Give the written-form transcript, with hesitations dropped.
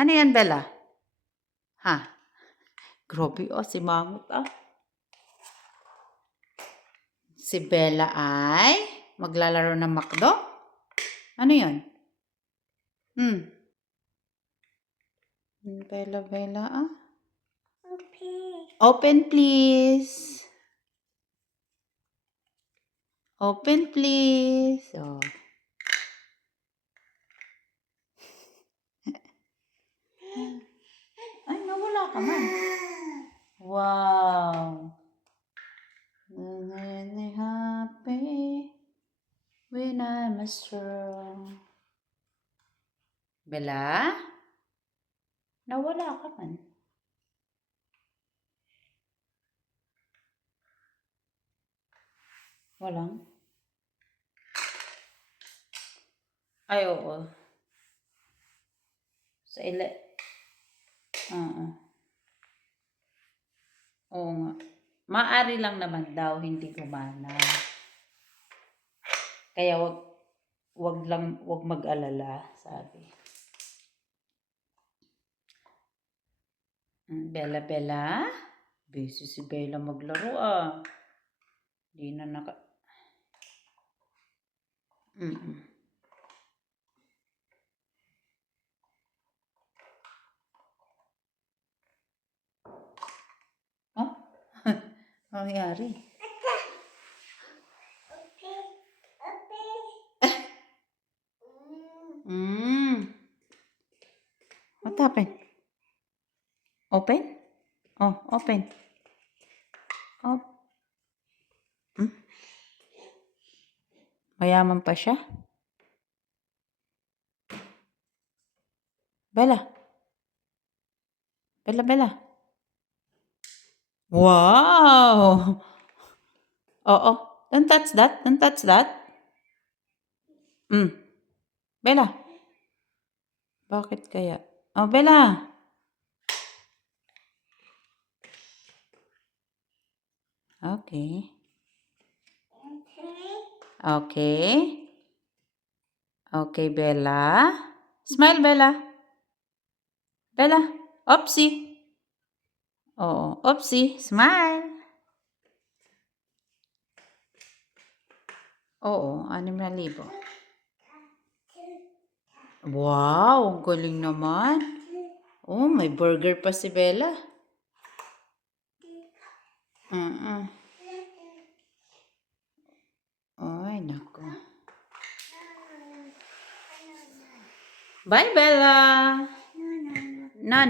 Ano yan, Bella? Ha? Grabe, si Mangot, Si Bella ay maglalaro ng McDo? Ano yun? Bella, Open, please. Open, please. Oh. Ay, nawala ka man. Wow. Happy when I'm strong. Bella? Nawala ka man. Walang? Ay, oo. Sa Oo nga. Maari lang naman daw hindi gumana. Kaya wag mag-alala, sabi. Bella? Busy si Bella maglaro, Di na naka... Oh? Nangyari? What happened? Open? Oh, open. Oh. Mayaman pa siya? Bella? Wow! Oo. Don't touch that. Don't touch that. Bella? Bakit kaya? Oh, Bella! Okay. Okay, Bella. Smile, Bella. Oopsie. Oo, oopsie. Smile. Oo, 6,000. Wow, ang galing naman. Oh, may burger pa si Bella. Ay, nako. Bye, Bella. No.